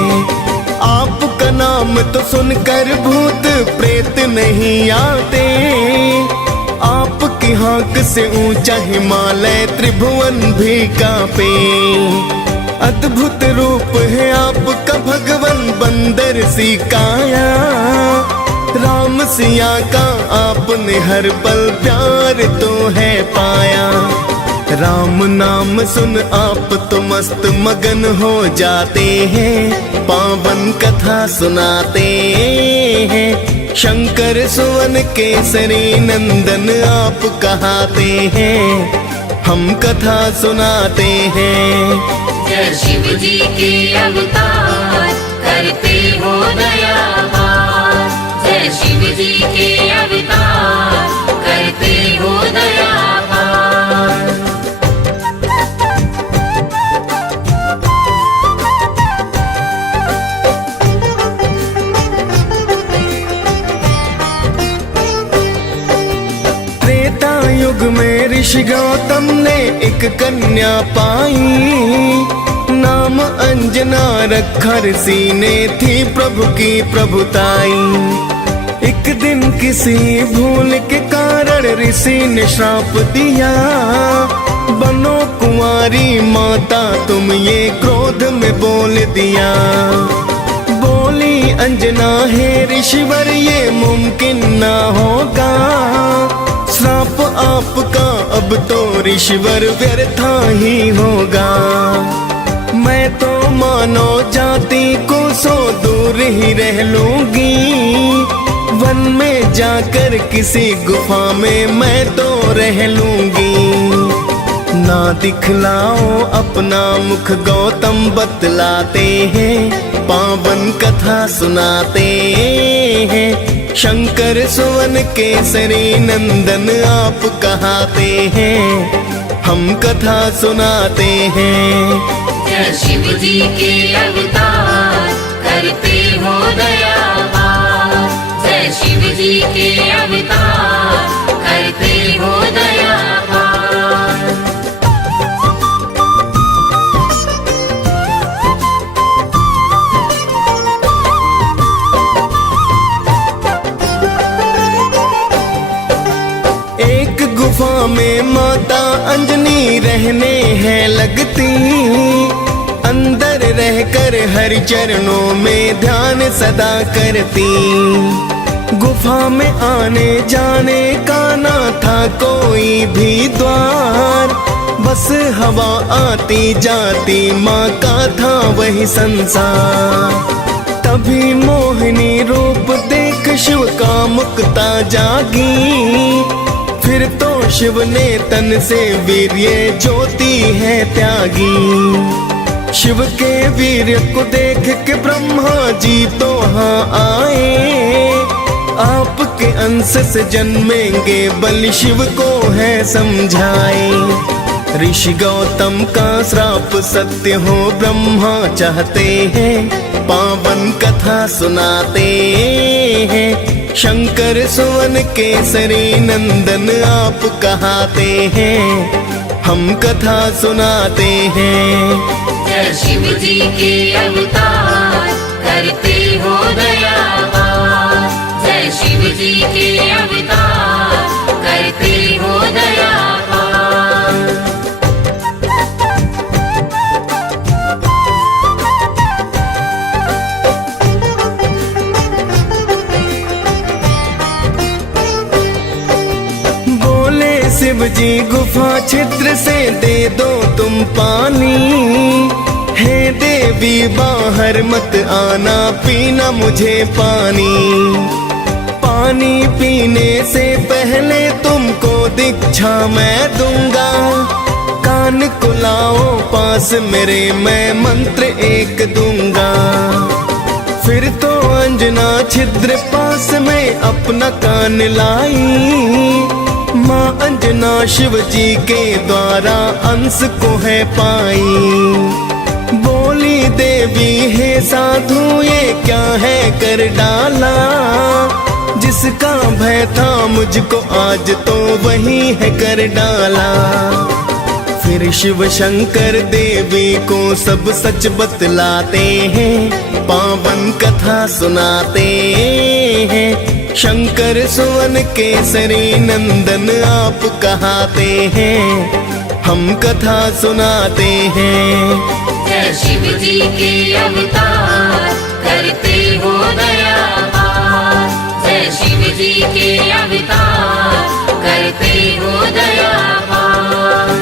आपका नाम तो सुनकर भूत प्रेत नहीं आते, आपकी हाँक से ऊंचा हिमालय त्रिभुवन भी कांपे। अद्भुत रूप है आपका भगवन बंदर सी काया, राम सिया का आपने हर पल प्यार तो है पाया। राम नाम सुन आप तो मस्त मगन हो जाते हैं, पावन कथा सुनाते हैं। शंकर सुवन केसरी नंदन आप कहाते हैं, हम कथा सुनाते हैं। जय शिव जी के अवतार करते हो दयावार, जय शिव जी के अवतार करते हो दयावार। त्रेता युग में ऋषि गौतम ने एक कन्या पाई, नाम अंजना रखा ऋषि ने थी प्रभु की प्रभुताई। एक दिन किसी भूल के कारण ऋषि ने श्राप दिया, बनो कुंवारी माता तुम ये क्रोध में बोल दिया। बोली अंजना हे ऋषिवर ये मुमकिन ना होगा, श्राप आपका अब तो ऋषिवर व्यर्था ही होगा। मैं तो मानो जाति को सो दूर ही रह लूंगी, वन में जाकर किसी गुफा में मैं तो रह लूंगी। ना दिखलाओ अपना मुख गौतम बतलाते हैं, पावन कथा सुनाते हैं। शंकर सुवन केसरी नंदन आप कहाते हैं, हम कथा सुनाते हैं। जय शिव जी के अवतार करते हो दयावार, जय शिव जी के अवतार करते हो दयावार। गुफा में माता अंजनी रहने हैं लगती, अंदर रहकर हरि चरणों में ध्यान सदा करती। गुफा में आने जाने का ना था कोई भी द्वार, बस हवा आती जाती माँ का था वही संसार। तभी मोहिनी रूप देख शिव का मुक्ता जागी, फिर तो शिव ने तन से वीर्य ज्योति है त्यागी। शिव के वीर्य को देख के ब्रह्मा जी तो हाँ आए, आपके अंश से जन्मेंगे बलि शिव को है समझाए। ऋषि गौतम का श्राप सत्य हो ब्रह्मा चाहते हैं, पावन कथा सुनाते हैं। शंकर सुवन केसरी नंदन आप कहाते हैं, हम कथा सुनाते हैं। जय शिव जी के अवतार करते हो दयावार, जय शिव जी के अवतार करते हो दयावार। गुफा छिद्र से दे दो तुम पानी। हे देवी बाहर मत आना, पीना मुझे पानी। पानी पीने से पहले तुमको दीक्षा मैं दूंगा। कान को लाओ पास मेरे, मैं मंत्र एक दूंगा। फिर तो अंजना छिद्र पास में अपना कान लाई। माँ अंजना शिव जी के द्वारा अंश को है पाई। बोली देवी हे साधु ये क्या है कर डाला। जिसका भय था मुझको आज तो वही है कर डाला। फिर शिव शंकर देवी को सब सच बतलाते हैं, पावन कथा सुनाते हैं। शंकर सुवन केसरी नंदन आप कहाते हैं, हम कथा सुनाते हैं। जय शिव जी के अवतार करते हो दया पार। जय शिव जी के अवतार करते हो दया पार।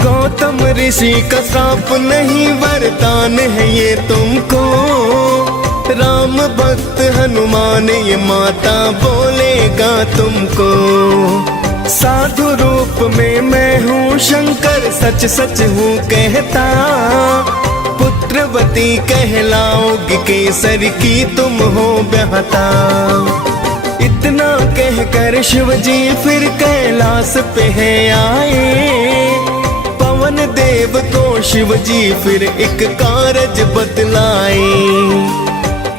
गौतम ऋषि का श्राप नहीं वरदान है ये तुमको। राम भक्त हनुमान ये माता बोलेगा तुमको। साधु रूप में मैं हूँ शंकर, सच सच हूँ कहता। पुत्रवती कहलाओगी केसर की तुम हो ब्याहता। इतना कहकर शिव जी फिर कैलाश पे है आए। पवन देव को शिव जी फिर एक कारज बतलाए।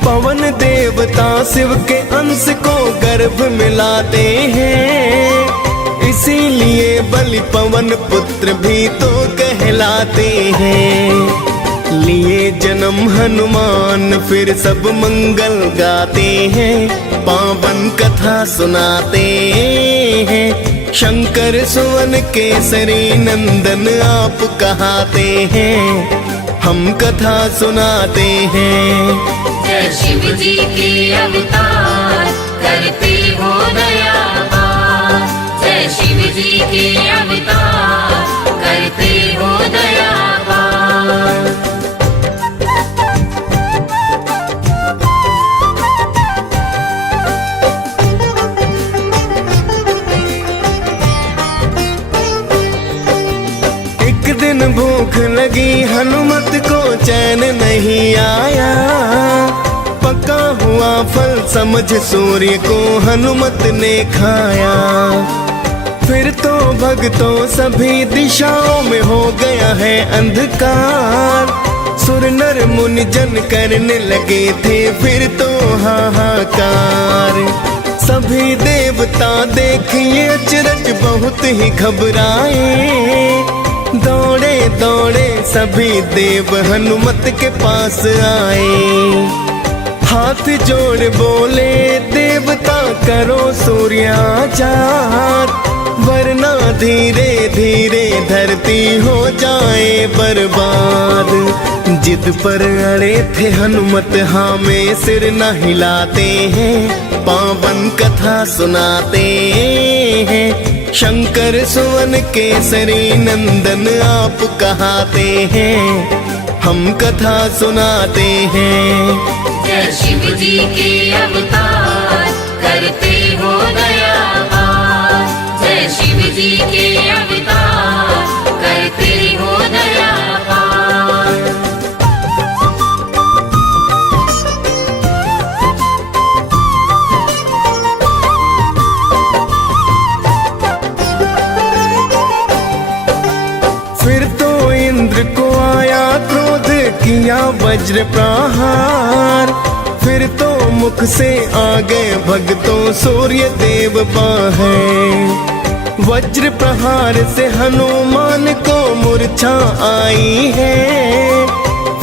पवन देवता शिव के अंश को गर्भ मिलाते हैं। इसीलिए बलि पवन पुत्र भी तो कहलाते हैं। लिए जन्म हनुमान फिर सब मंगल गाते हैं, पावन कथा सुनाते हैं। शंकर सुवन केसरी नंदन आप कहाते हैं, हम कथा सुनाते हैं। जय शिव जी के अवतार करते हो दया पार। जय शिव जी के अवतार करते हो दया पार। एक दिन भूख लगी हनुमत को चैन नहीं आया। पका हुआ फल समझ सूर्य को हनुमत ने खाया। फिर तो भक्तों सभी दिशाओं में हो गया है अंधकार। सुर नर मुनि जन करने लगे थे फिर तो हाहाकार। सभी देवता देखिए अचरज बहुत ही घबराए। दौड़े दौड़े सभी देव हनुमत के पास आए। हाथ जोड़ बोले देवता करो सूर्याचार, वरना धीरे धीरे धरती हो जाए बर्बाद। जिद पर अड़े थे हनुमत हाँ में सिर न हिलाते हैं, पावन कथा सुनाते हैं। शंकर सुवन केसरी नंदन आप कहाते हैं, हम कथा सुनाते हैं। जय शिव जी के अवतार करते हो दया पार। जय शिव जी के अवतार करते हो दया पार। फिर तो इंद्र को आया क्रोध किया वज्र प्रहार। फिर तो मुख से आ गए भक्तों सूर्य देव बाहें। वज्र प्रहार से हनुमान को मूर्छा आई है।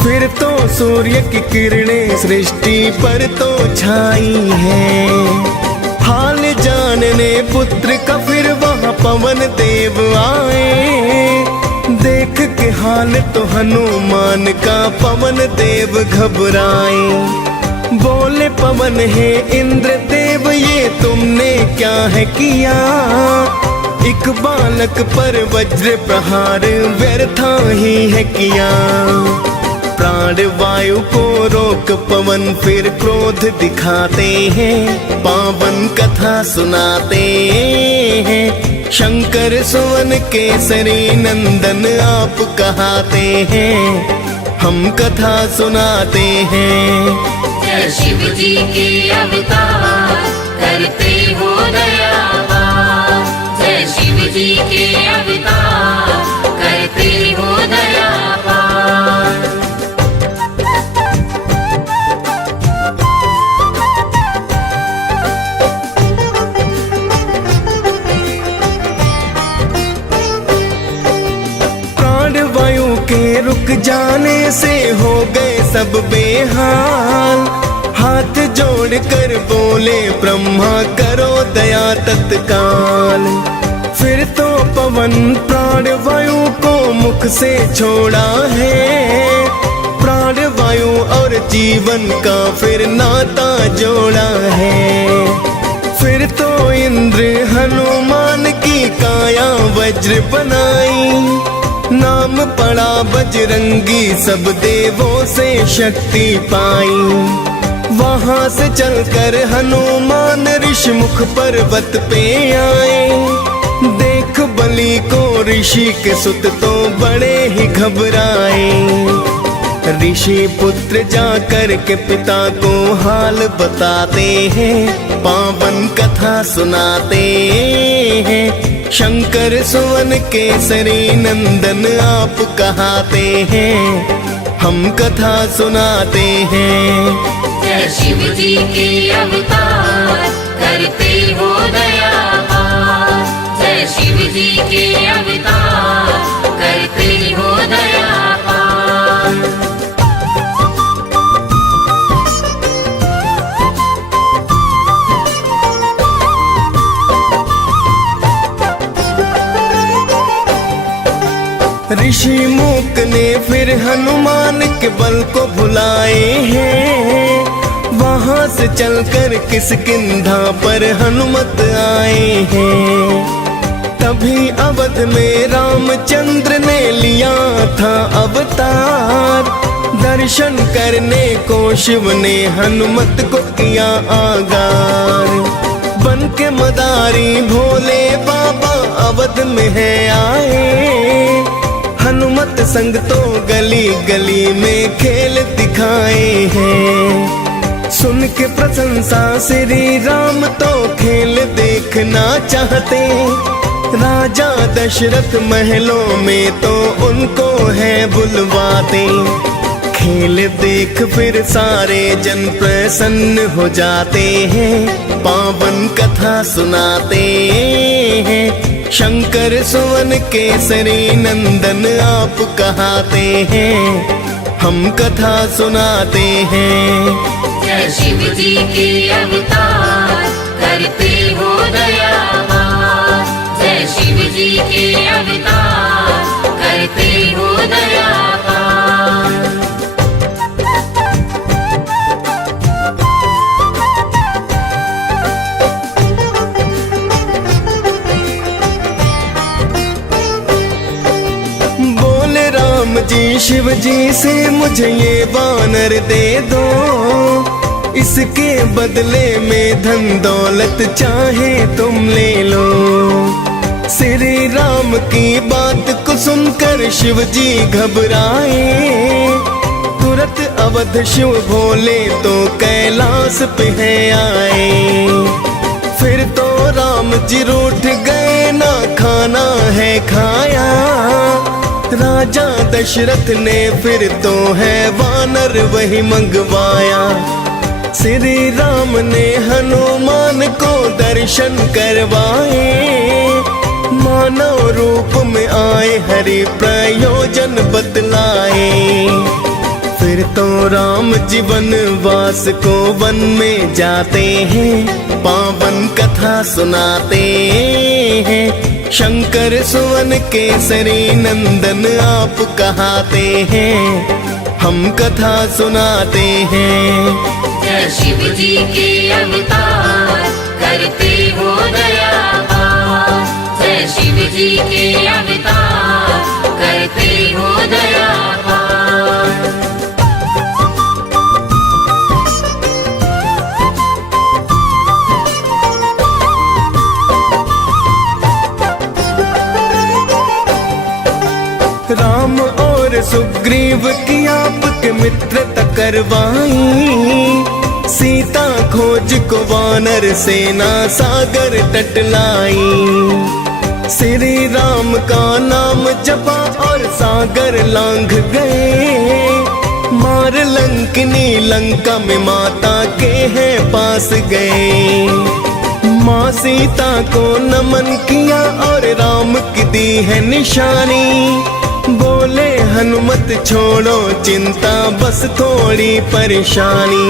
फिर तो सूर्य की किरणें सृष्टि पर तो छाई है। हाल जानने पुत्र का फिर वहाँ पवन देव आए। देख के हाल तो हनुमान का पवन देव घबराए। बोले पवन हे इंद्र देव ये तुमने क्या है किया, एक बालक पर वज्र प्रहार व्यर्था ही है किया। प्राण वायु को रोक पवन फिर क्रोध दिखाते हैं, पावन कथा सुनाते हैं। शंकर सुवन केसरी नंदन आप कहाते हैं, हम कथा सुनाते हैं। जय शिव जी के अवतार करते हो दयावान, जय शिव जी के अवतार करते हो दयावान। प्राण वायु के रुक जाने से हो गए सब बेहाल, हाथ जोड़कर बोले ब्रह्मा करो दया तत्काल। फिर तो पवन प्राण वायु को मुख से छोड़ा है, प्राण वायु और जीवन का फिर नाता जोड़ा है। फिर तो इंद्र हनुमान की काया वज्र बनाई, नाम पड़ा बजरंगी सब देवों से शक्ति पाई। वहां से चलकर हनुमान ऋषिमुख पर्वत पे आए, देख बलि को ऋषि के सुत तो बड़े ही घबराए। ऋषि पुत्र जाकर के पिता को हाल बताते हैं, पावन कथा सुनाते हैं। शंकर सुवन केसरी नंदन आप कहाते हैं, हम कथा सुनाते हैं। जय शिव जी के अवतार करते हो दयावान, जय शिव जी के अवतार करते हो दयावान। ऋषि मूक ने फिर हनुमान के बल को भुलाए हैं, वहां से चलकर किष्किंधा पर हनुमत आए हैं। तभी अवध में रामचंद्र ने लिया था अवतार, दर्शन करने को शिव ने हनुमत को किया आगार। बन के मदारी भोले बाबा अवध में है आए, हनुमत संग तो गली गली में खेल दिखाए हैं। सुन के प्रशंसा श्री राम तो खेल देखना चाहते, राजा दशरथ महलों में तो उनको है बुलवाते। खेल देख फिर सारे जन प्रसन्न हो जाते हैं, पावन कथा सुनाते हैं। शंकर सुवन केसरी नंदन आप कहाते हैं, हम कथा सुनाते हैं। जय शिव जी के अवतार करते हो दयावान, जय शिव जी के अवतार करते हो दयावान। जी शिव जी से मुझे ये वानर दे दो, इसके बदले में धन दौलत चाहे तुम ले लो। श्री राम की बात को सुनकर शिव जी घबराए, तुरंत अवध शिव भोले तो कैलाश पे है आए। फिर तो राम जी रूठ गए, ना खाना है खाया। राजा दशरथ ने फिर तो है वानर वही मंगवाया। श्री राम ने हनुमान को दर्शन करवाए, मानव रूप में आए हरि प्रयोजन बतलाए। फिर तो राम जी वनवास को वन में जाते हैं, पावन कथा सुनाते हैं। शंकर सुवन केसरी नंदन आप कहाते हैं, हम कथा सुनाते हैं। जय शिव जी के अवतार करते हो दया पार, जय शिव जी के अवतार करते हो दया पार। राम और सुग्रीव की आपके मित्रता करवाई, सीता खोज को वानर सेना सागर तट लाई। श्री राम का नाम जपा और सागर लांघ गए, मार लंकिनी लंका में माता के हैं पास गए। माँ सीता को नमन किया और राम की दी है निशानी, बोले हनुमत छोड़ो चिंता बस थोड़ी परेशानी।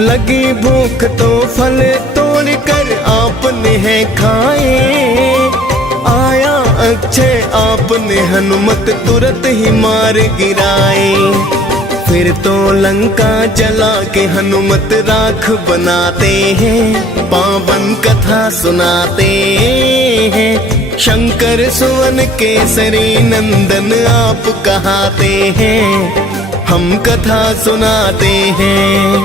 लगी भूख तो फल तोड़ कर आपने है खाए, आया अक्षय आपने हनुमत तुरंत ही मार गिराए। फिर तो लंका जला के हनुमत राख बनाते हैं, पावन कथा सुनाते हैं। शंकर सुवन केसरी नंदन आप कहाते हैं, हम कथा सुनाते हैं।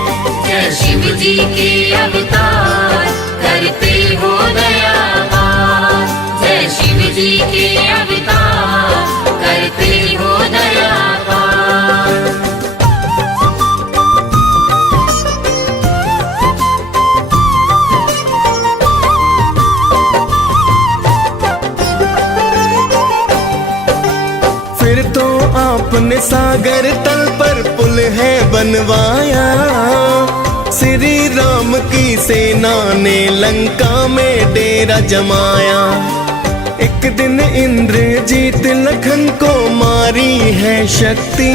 जय शिव जी के अवतार करते हो दया पार, जय शिव जी के अवतार करते हो दया पार। फिर तो आपने सागर तल पर पुल है बनवाया, श्री राम की सेना ने लंका में डेरा जमाया। एक दिन इंद्रजीत लखन को मारी है शक्ति,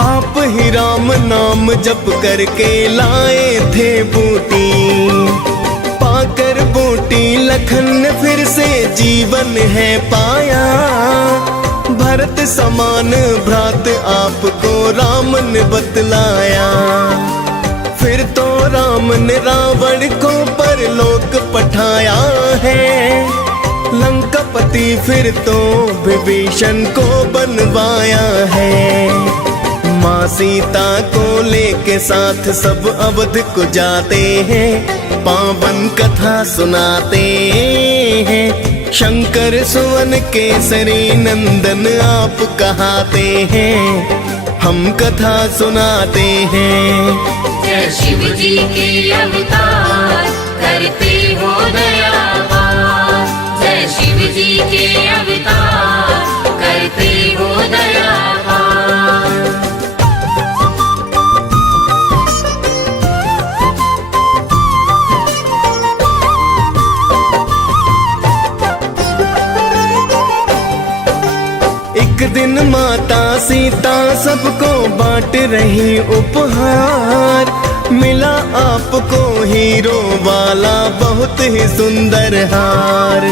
आप ही राम नाम जप करके लाए थे बूटी। पाकर बूटी लखन ने फिर से जीवन है पाया, भरत समान भ्रात आपको राम ने बतलाया। फिर तो राम ने रावण को परलोक पठाया है, लंकापति फिर तो विभीषण को बनवाया है। माँ सीता को लेके साथ सब अवध को जाते हैं, पावन कथा सुनाते हैं। शंकर सुवन केसरी नंदन आप कहाते हैं, हम कथा सुनाते हैं। जय शिव जी के अवतार करते हो दया पार, जय शिव जी के अवतार करते हो दया पार। एक दिन माता सीता सबको बांट रही उपहार, मिला आपको हीरो वाला बहुत ही सुंदर हार।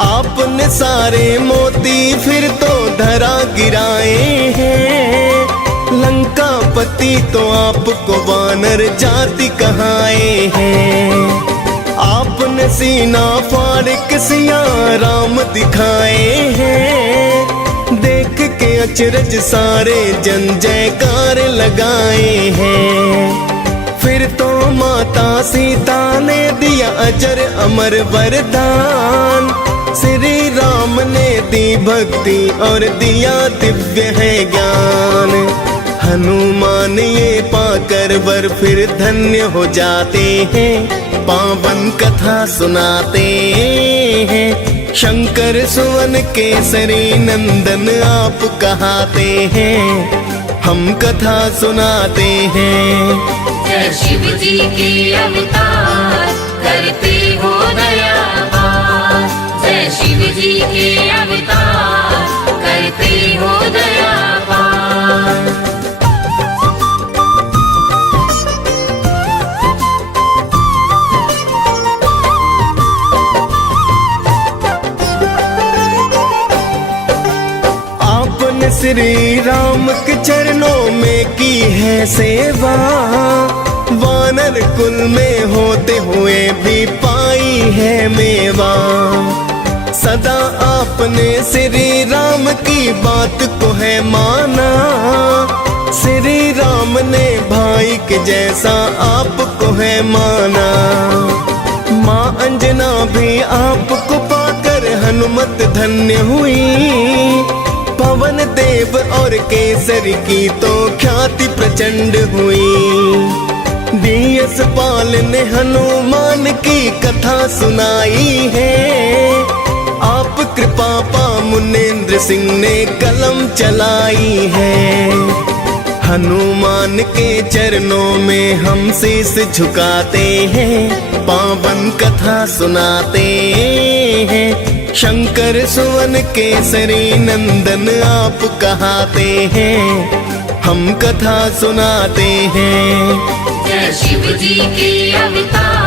आपने सारे मोती फिर तो धरा गिराए हैं, लंकापति तो आपको वानर जाति कहाए हैं। आपने सीना फाड़ के सिया राम दिखाए हैं, देख के अचरज सारे जन जयकार लगाए हैं। फिर तो माता सीता ने दिया अजर अमर वरदान, श्री राम ने दी भक्ति और दिया दिव्य है ज्ञान। हनुमान ये पाकर वर फिर धन्य हो जाते हैं, पावन कथा सुनाते हैं। शंकर सुवन केसरी नंदन आप कहाते हैं, हम कथा सुनाते हैं। जय शिव जी के अवतार करते हो दया पार, जय शिव जी के अवतार करते हो दया पार। श्री राम के चरणों में की है सेवा, वानर कुल में होते हुए भी पाई है मेवा। सदा आपने श्री राम की बात को है माना, श्री राम ने भाई के जैसा आपको है माना। माँ अंजना भी आपको पाकर हनुमत धन्य हुई, पवन देव और केसरी की तो ख्याति प्रचंड हुई। डीएस पाल ने हनुमान की कथा सुनाई है, आप कृपा पा मुनेन्द्र सिंह ने कलम चलाई है। हनुमान के चरणों में हम शीश झुकाते हैं, पावन कथा सुनाते हैं। शंकर सुवन केसरी नंदन आप कहाते हैं, हम कथा सुनाते हैं। जय शिव जी के अवतार